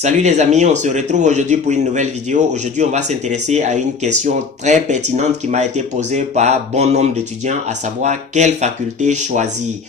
Salut les amis, on se retrouve aujourd'hui pour une nouvelle vidéo. Aujourd'hui, on va s'intéresser à une question très pertinente qui m'a été posée par bon nombre d'étudiants, à savoir quelle faculté choisir.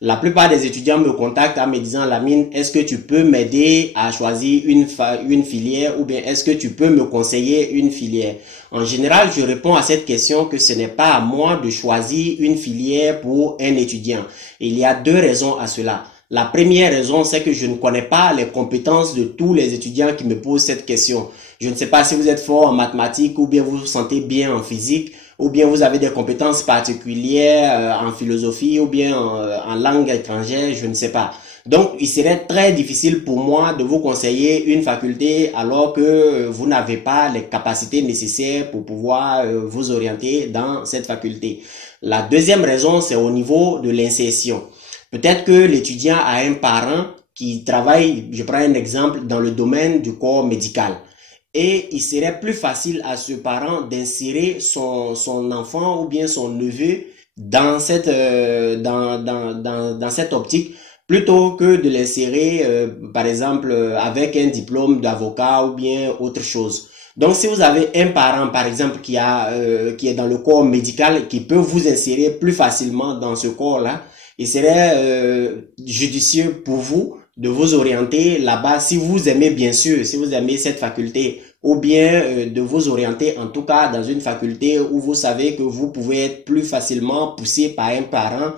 La plupart des étudiants me contactent en me disant, Lamine, est-ce que tu peux m'aider à choisir une filière ou bien est-ce que tu peux me conseiller une filière? En général, je réponds à cette question que ce n'est pas à moi de choisir une filière pour un étudiant. Il y a deux raisons à cela. La première raison, c'est que je ne connais pas les compétences de tous les étudiants qui me posent cette question. Je ne sais pas si vous êtes fort en mathématiques ou bien vous vous sentez bien en physique ou bien vous avez des compétences particulières en philosophie ou bien en langue étrangère, je ne sais pas. Donc, il serait très difficile pour moi de vous conseiller une faculté alors que vous n'avez pas les capacités nécessaires pour pouvoir vous orienter dans cette faculté. La deuxième raison, c'est au niveau de l'insertion. Peut-être que l'étudiant a un parent qui travaille, je prends un exemple, dans le domaine du corps médical. Et il serait plus facile à ce parent d'insérer son enfant ou bien son neveu dans cette optique plutôt que de l'insérer, par exemple, avec un diplôme d'avocat ou bien autre chose. Donc, si vous avez un parent, par exemple, qui est dans le corps médical, qui peut vous insérer plus facilement dans ce corps-là, il serait judicieux pour vous de vous orienter là-bas si vous aimez, bien sûr, si vous aimez cette faculté, ou bien de vous orienter en tout cas dans une faculté où vous savez que vous pouvez être plus facilement poussé par un parent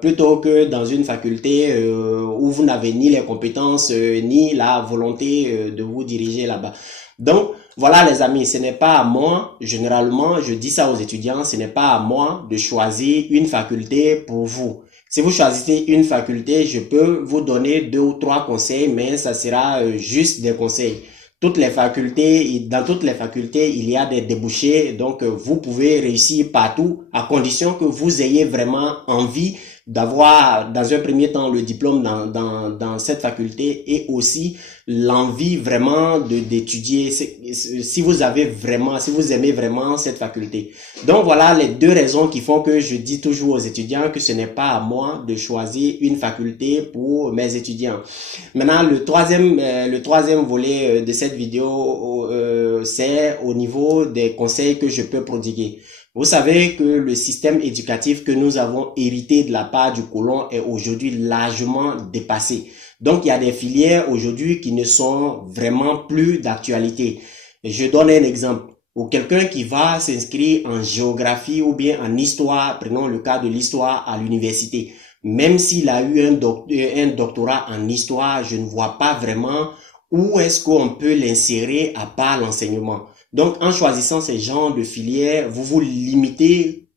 plutôt que dans une faculté où vous n'avez ni les compétences ni la volonté de vous diriger là-bas. Donc, voilà les amis, ce n'est pas à moi, généralement, je dis ça aux étudiants, ce n'est pas à moi de choisir une faculté pour vous. Si vous choisissez une faculté, je peux vous donner 2 ou 3 conseils, mais ça sera juste des conseils. Toutes les facultés, dans toutes les facultés, il y a des débouchés, donc vous pouvez réussir partout, à condition que vous ayez vraiment envie d'avoir dans un premier temps le diplôme dans cette faculté et aussi l'envie vraiment d'étudier si vous aimez vraiment cette faculté. Donc voilà les deux raisons qui font que je dis toujours aux étudiants que ce n'est pas à moi de choisir une faculté pour mes étudiants. Maintenant, le troisième volet de cette vidéo, c'est au niveau des conseils que je peux prodiguer. Vous savez que le système éducatif que nous avons hérité de la part du colon est aujourd'hui largement dépassé. Donc, il y a des filières aujourd'hui qui ne sont vraiment plus d'actualité. Je donne un exemple. Pour quelqu'un qui va s'inscrire en géographie ou bien en histoire, prenons le cas de l'histoire à l'université. Même s'il a eu un doctorat en histoire, je ne vois pas vraiment où est-ce qu'on peut l'insérer à part l'enseignement. Donc, en choisissant ces genres de filières, vous vous limitez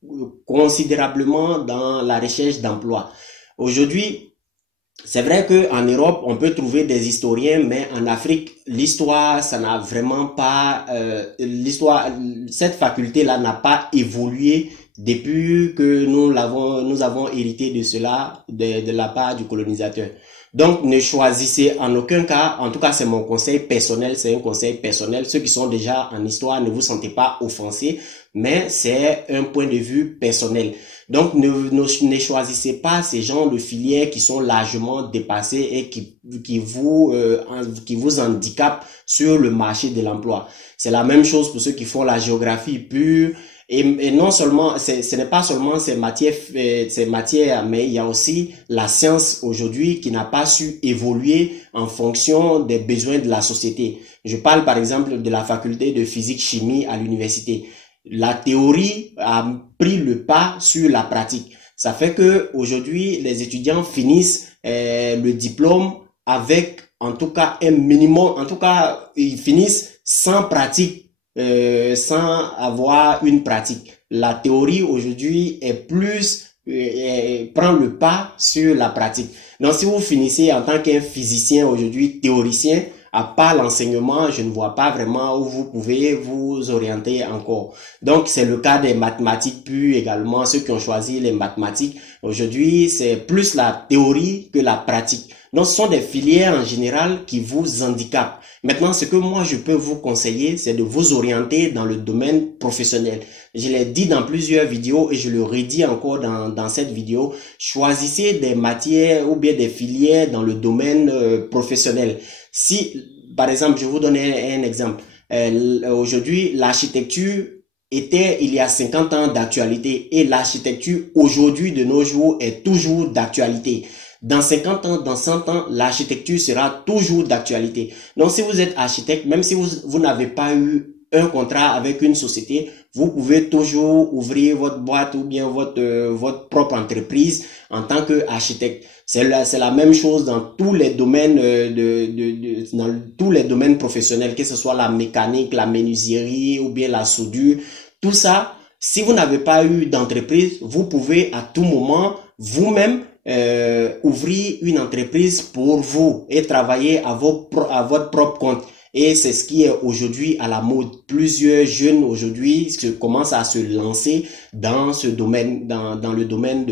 considérablement dans la recherche d'emploi. Aujourd'hui, c'est vrai qu'en Europe, on peut trouver des historiens, mais en Afrique, l'histoire, ça n'a vraiment pas, cette faculté-là n'a pas évolué depuis que nous avons hérité de cela de la part du colonisateur. Donc, ne choisissez en aucun cas, en tout cas c'est mon conseil personnel, c'est un conseil personnel. Ceux qui sont déjà en histoire, ne vous sentez pas offensés, mais c'est un point de vue personnel. Donc, ne choisissez pas ces genres de filières qui sont largement dépassées et qui vous handicapent sur le marché de l'emploi. C'est la même chose pour ceux qui font la géographie pure. Et non seulement, ce n'est pas seulement ces matières, mais il y a aussi la science aujourd'hui qui n'a pas su évoluer en fonction des besoins de la société. Je parle par exemple de la faculté de physique-chimie à l'université. La théorie a pris le pas sur la pratique. Ça fait que aujourd'hui, les étudiants finissent le diplôme avec en tout cas un minimum, en tout cas ils finissent sans pratique. Sans avoir une pratique. La théorie aujourd'hui prend le pas sur la pratique. Donc si vous finissez en tant qu'un physicien aujourd'hui, théoricien, à part l'enseignement, je ne vois pas vraiment où vous pouvez vous orienter encore. Donc c'est le cas des mathématiques pures également, ceux qui ont choisi les mathématiques. Aujourd'hui, c'est plus la théorie que la pratique. Donc, ce sont des filières en général qui vous handicapent. Maintenant, ce que moi, je peux vous conseiller, c'est de vous orienter dans le domaine professionnel. Je l'ai dit dans plusieurs vidéos et je le redis encore dans cette vidéo. Choisissez des matières ou bien des filières dans le domaine professionnel. Si, par exemple, je vous donne un exemple. Aujourd'hui, l'architecture était il y a 50 ans d'actualité et l'architecture aujourd'hui de nos jours est toujours d'actualité. Dans 50 ans, dans 100 ans, l'architecture sera toujours d'actualité. Donc, si vous êtes architecte, même si vous n'avez pas eu un contrat avec une société, vous pouvez toujours ouvrir votre boîte ou bien votre propre entreprise en tant qu'architecte. C'est la même chose dans tous les domaines dans tous les domaines professionnels, que ce soit la mécanique, la menuiserie ou bien la soudure. Tout ça, si vous n'avez pas eu d'entreprise, vous pouvez à tout moment vous-même ouvrir une entreprise pour vous et travailler à votre propre compte. Et c'est ce qui est aujourd'hui à la mode. Plusieurs jeunes aujourd'hui commencent à se lancer dans ce domaine, dans le domaine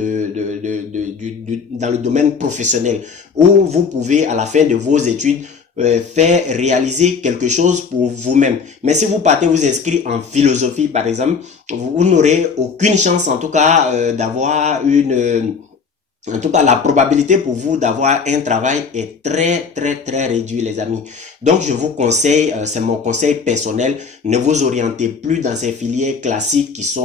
dans le domaine professionnel, où vous pouvez à la fin de vos études faire réaliser quelque chose pour vous-même. Mais si vous partez vous inscrire en philosophie, par exemple, vous n'aurez aucune chance, en tout cas, d'avoir en tout cas, la probabilité pour vous d'avoir un travail est très réduite, les amis. Donc, je vous conseille, c'est mon conseil personnel, ne vous orientez plus dans ces filières classiques qui sont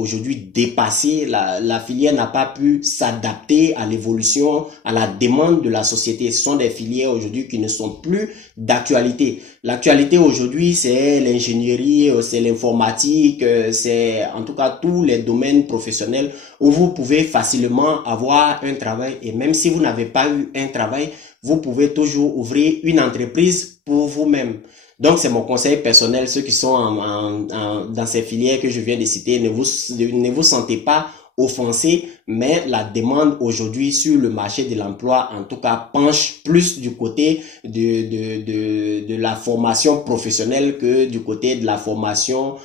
aujourd'hui dépassées. La filière n'a pas pu s'adapter à l'évolution, à la demande de la société. Ce sont des filières aujourd'hui qui ne sont plus d'actualité. L'actualité aujourd'hui, c'est l'ingénierie, c'est l'informatique, c'est en tout cas tous les domaines professionnels où vous pouvez facilement avoir un travail. Et même si vous n'avez pas eu un travail, vous pouvez toujours ouvrir une entreprise pour vous-même. Donc, c'est mon conseil personnel. Ceux qui sont dans ces filières que je viens de citer, ne vous sentez pas offensés, mais la demande aujourd'hui sur le marché de l'emploi, en tout cas, penche plus du côté de la formation professionnelle que du côté de la formation,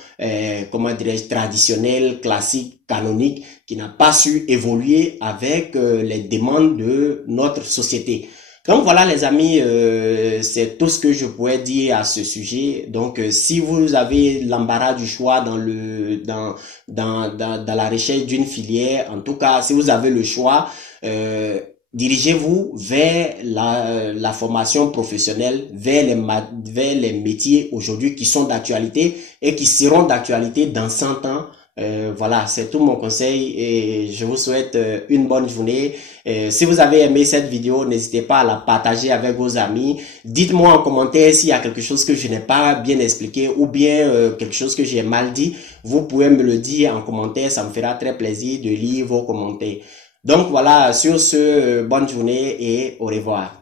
comment dirais-je, traditionnelle, classique, canonique, qui n'a pas su évoluer avec les demandes de notre société. Donc voilà les amis, c'est tout ce que je pourrais dire à ce sujet. Donc si vous avez l'embarras du choix dans la recherche d'une filière, en tout cas si vous avez le choix, dirigez-vous vers la formation professionnelle, vers les métiers aujourd'hui qui sont d'actualité et qui seront d'actualité dans 100 ans. Voilà, c'est tout mon conseil et je vous souhaite une bonne journée. Si vous avez aimé cette vidéo, n'hésitez pas à la partager avec vos amis. Dites-moi en commentaire s'il y a quelque chose que je n'ai pas bien expliqué ou bien quelque chose que j'ai mal dit. Vous pouvez me le dire en commentaire, ça me fera très plaisir de lire vos commentaires. Donc voilà, sur ce, bonne journée et au revoir.